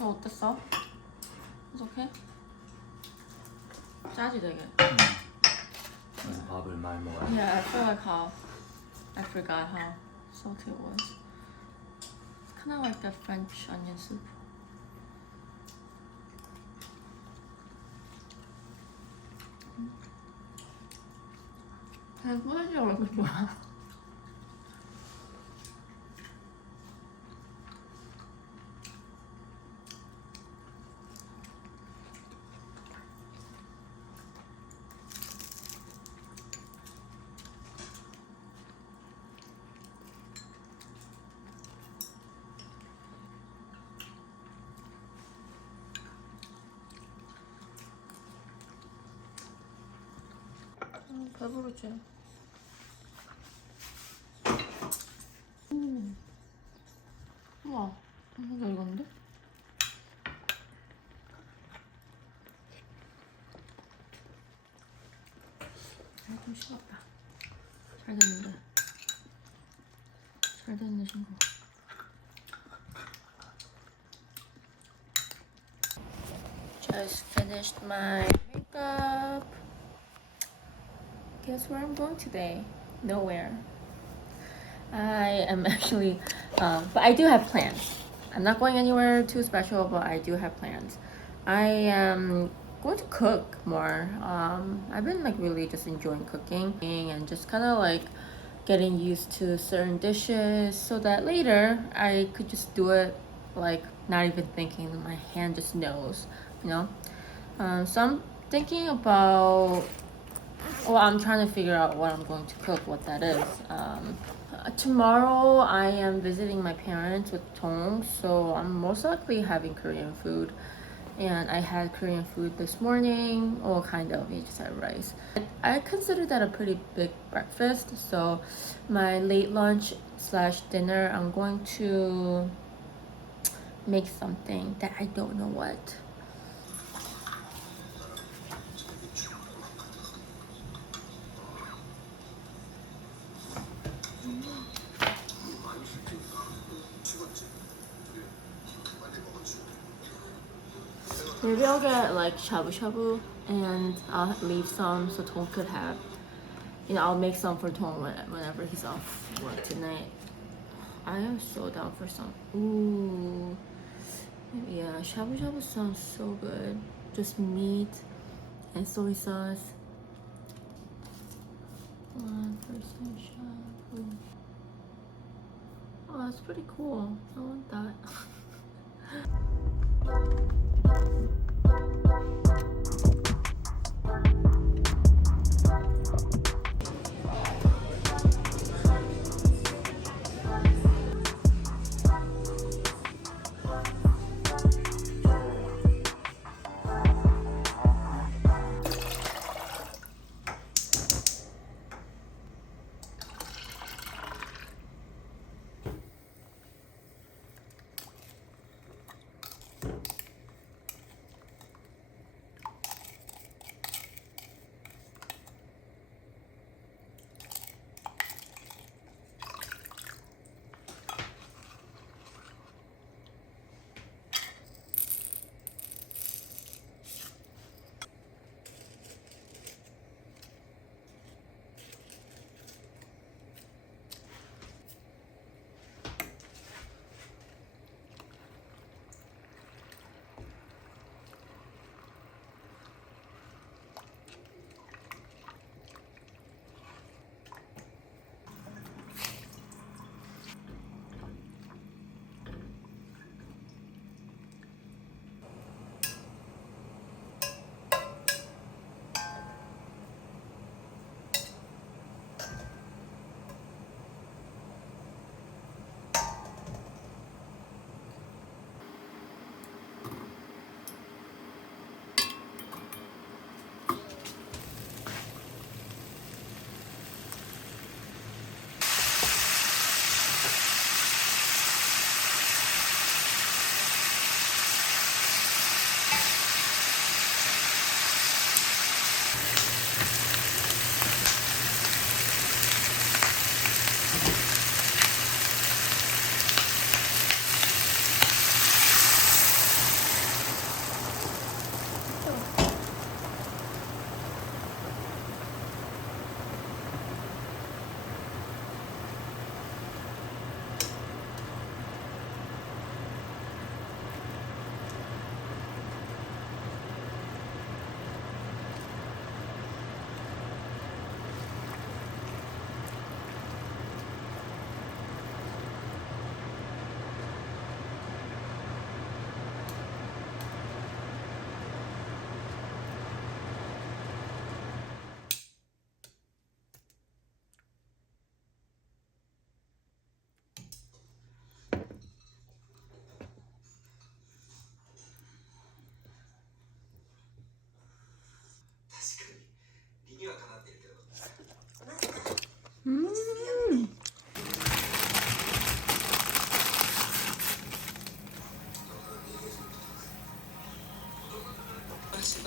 어땠어? 부족해? 짜지 되게. 그래서 밥을 많이 먹어야 돼. Yeah, I feel like how I forgot how salty it was. It's kind of like the French onion soup. 그냥 소세지가 왜 이렇게 좋아? 배부르지? 우와, 진짜 이건데? 좀 식었다. 잘 됐는데. 잘 됐네, 신고. Just finished my makeup. Guess where I'm going today? Nowhere. I am actually, but I do have plans. I'm not going anywhere too special, but I do have plans. I am going to cook more. I've been like really just enjoying cooking and just kind of like getting used to certain dishes so that later I could just do it like not even thinking. My hand just knows, you know. So I'm thinking about. Well, I'm trying to figure out what I'm going to cook, what that is. Tomorrow I am visiting my parents with Tong, so I'm most likely having Korean food. And I had Korean food this morning, or kind of, we just had rice. I consider that a pretty big breakfast, so my late lunch slash dinner, I'm going to make something that I don't know what. Maybe I'll get like shabu shabu and I'll leave some so Tong could have. You know, I'll make some for Tong whenever he's off work tonight. I am so down for some. Ooh. Yeah, shabu shabu sounds so good. Just meat and soy sauce. 1% shabu. Oh, that's pretty cool. I want that.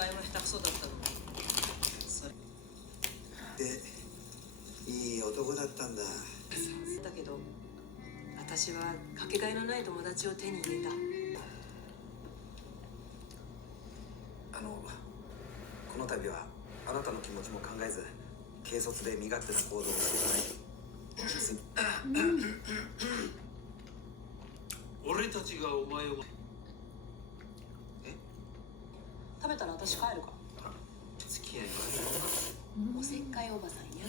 買いも下手くそだったのに。それでいい男だったんだ。だけど私はかけがえのない友達を手に入れた。この度はあなたの気持ちも考えず軽率で身勝手な行動をしていかない。俺たちがお前を食べたら私帰るか。付き合いはおせっかいおばさんや。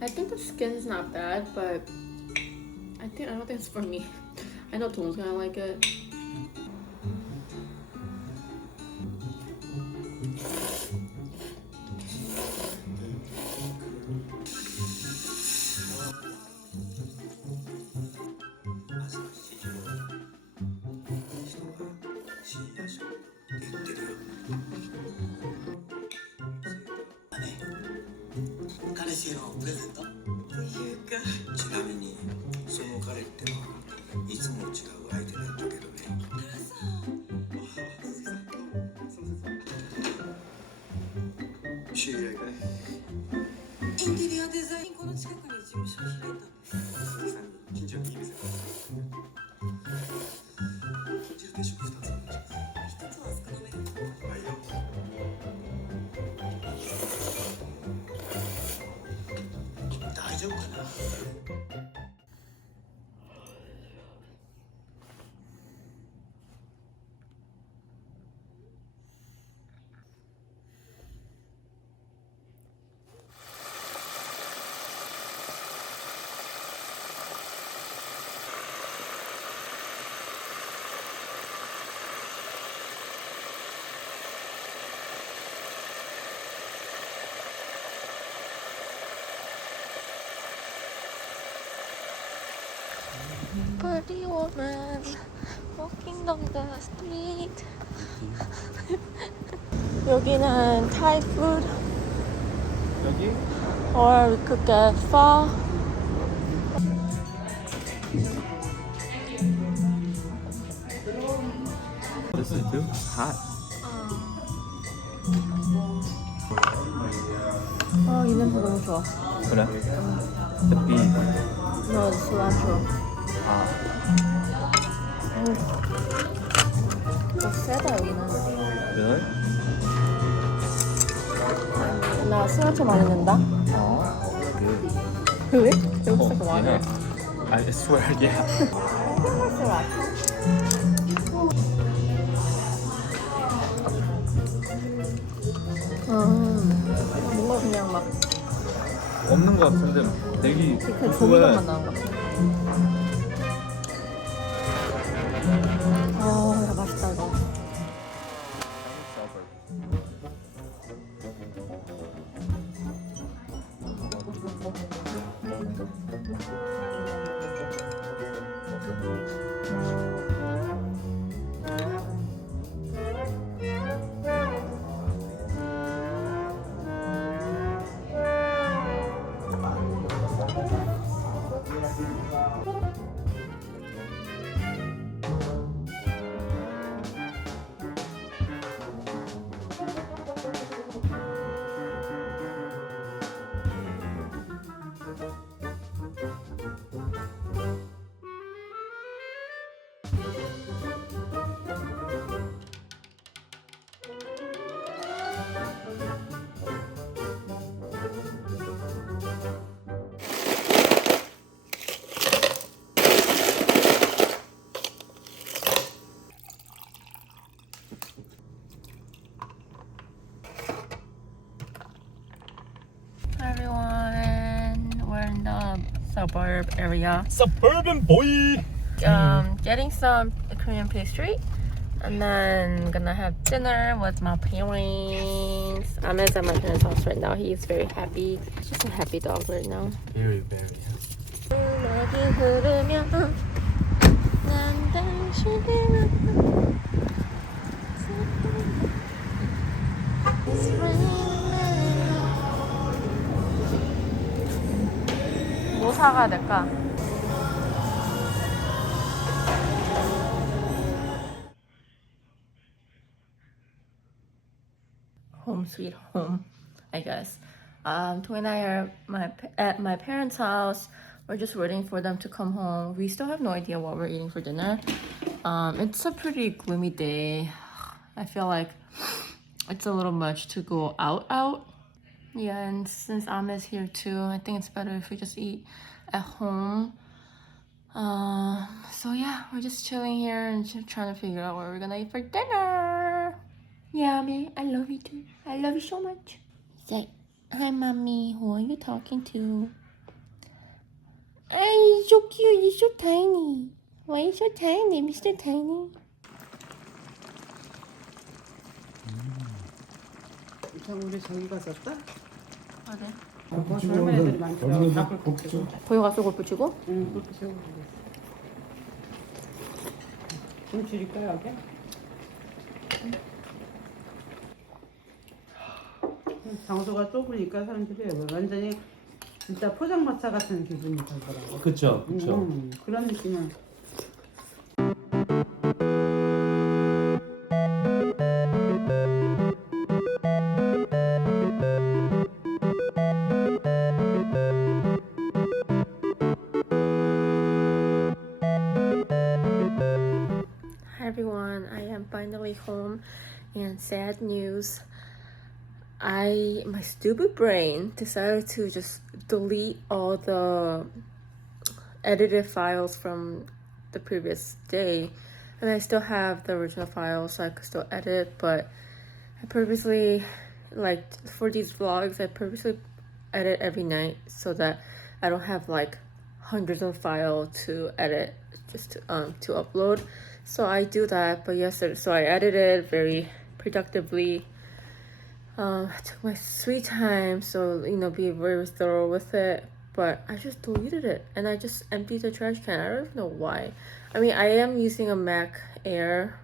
I think the skin's not bad, but I don't think it's for me. I know Tom's gonna like it.ちなみにその彼ってのはいつも違う相手だったけどね。知り合いかい？インテリアデザインこの近くに事務所を開いたんです。鈴木さんに近所にいい店が近所定食2つお願いします。一つは少なめで。はいよ。大丈夫かな。Pretty woman walking down the street. 여기는 Thai food. 여기? Or we could get pho. This is too hot. 이 냄새 너무 좋아. 그래? The beef. No, the cilantro. 아, 더 세다 여기는. really? 나 cilantro 많이 넣는다. Oh, good. 왜? 여기 Oh, 딱 많아. yeah. I swear, yeah. 뭔가 그냥 막 없는 것 같은데 되게 그 조미료만 나온 것 같아. 야 맛있다 이거. Hi everyone, we're in the suburb area. Suburban boy. Getting some Korean pastry, and then gonna have dinner with my parents. Ames at my parents' house right now. He's very happy. He's just a happy dog right now. Very, very. 음악이 흐르면 난 당신을 뭐 사가야 될까? home sweet home, I guess. Toy and I are at my parents' house. We're just waiting for them to come home. We still have no idea what we're eating for dinner. It's a pretty gloomy day. I feel like it's a little much to go out. Yeah, and since Ames here too, I think it's better if we just eat at home. So yeah, we're just chilling here and trying to figure out what we're gonna eat for dinner. Yeah, Ame, I love you too. I love you so much. Say, hi, mommy. Who are you talking to? Ay, you're so cute. You're so tiny. Why are you so tiny, Mr. Tiny? 우리 저기가 썼다? 아, 네. 뭐 젊은 애들이 많더라고. 밥을 굽히고. 거기 가서 골프 치고? 응, 그렇게 세우고 그랬어. 좀 줄일까요, 여기? 장소가 좁으니까 사람들이 완전히 진짜 포장마차 같은 기분이 들더라고. 그쵸. 그런 느낌은. Hi everyone, I am finally home, and sad news. My stupid brain decided to just delete all the edited files from the previous day, and I still have the original files so I could still edit, but I purposely, like for these vlogs, I purposely edit every night so that I don't have like hundreds of files to edit just to upload. So I do that, but yesterday, so I edited very productively. I took my sweet time, so be very thorough with it. But I just deleted it, and I just emptied the trash can. I don't even know why. I mean, I am using a Mac Air,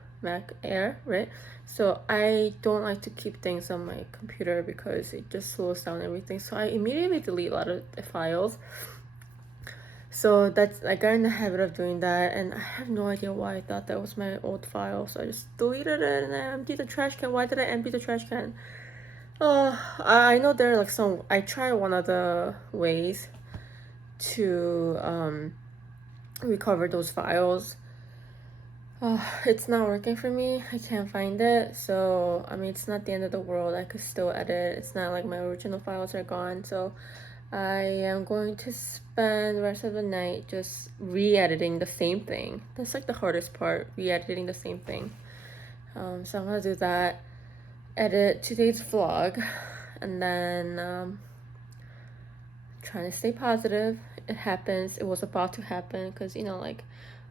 right? So I don't like to keep things on my computer because it just slows down everything. So I immediately delete a lot of the files. So I got in the habit of doing that, and I have no idea why I thought that was my old file. So I just deleted it and I emptied the trash can. Why did I empty the trash can? I know there are like some. I tried one of the ways to recover those files. It's not working for me. I can't find it. So I mean, it's not the end of the world. I could still edit. It's not like my original files are gone. So I am going to spend the rest of the night just re-editing the same thing. That's like the hardest part, re-editing the same thing. So I'm gonna do that, edit today's vlog, and then trying to stay positive. It happens. It was about to happen because like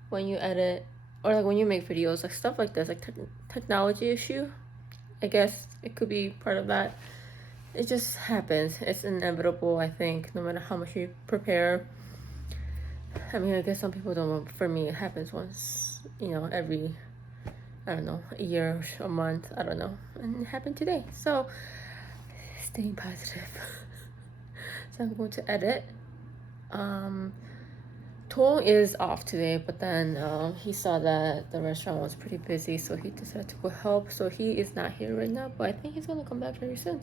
when you edit or like when you make videos, like stuff like this, like technology issue, I guess it could be part of that. It just happens. It's inevitable, I think, no matter how much you prepare. I mean, I guess some people don't, but for me, it happens once, every, I don't know, a year or a month, I don't know. And it happened today. So, staying positive. So I'm going to edit. Tong is off today, but then he saw that the restaurant was pretty busy, so he decided to go help. So he is not here right now, but I think he's gonna come back very soon.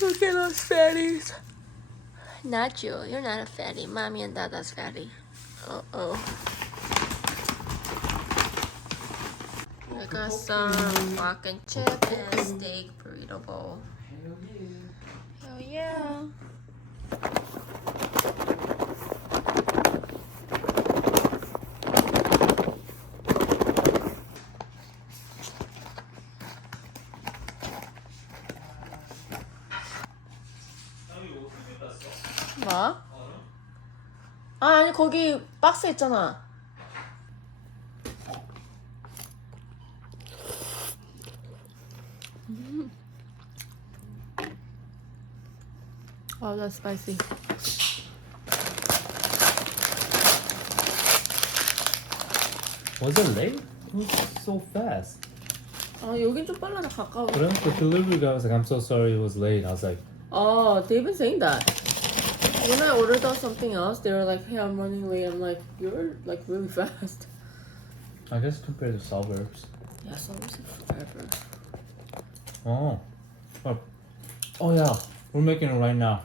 Look at those fatties. Not you. You're not a fatty. Mommy and Dada's fatty. Uh-oh. I got some guac and chip and steak burrito bowl. Hell yeah. 뭐? 아니 거기 박스 있잖아. Oh, that's spicy. Was it late? It was so fast. 여긴 좀 빨라. 나 가까워. 그래? The delivery guy was like, I'm so sorry it was late. I was like, Oh, they've been saying that. When I ordered out something else, they were like, "Hey, I'm running late." I'm like, "You're like really fast." I guess compared to suburbs. Yeah, so it was forever. Oh. Oh yeah, we're making it right now.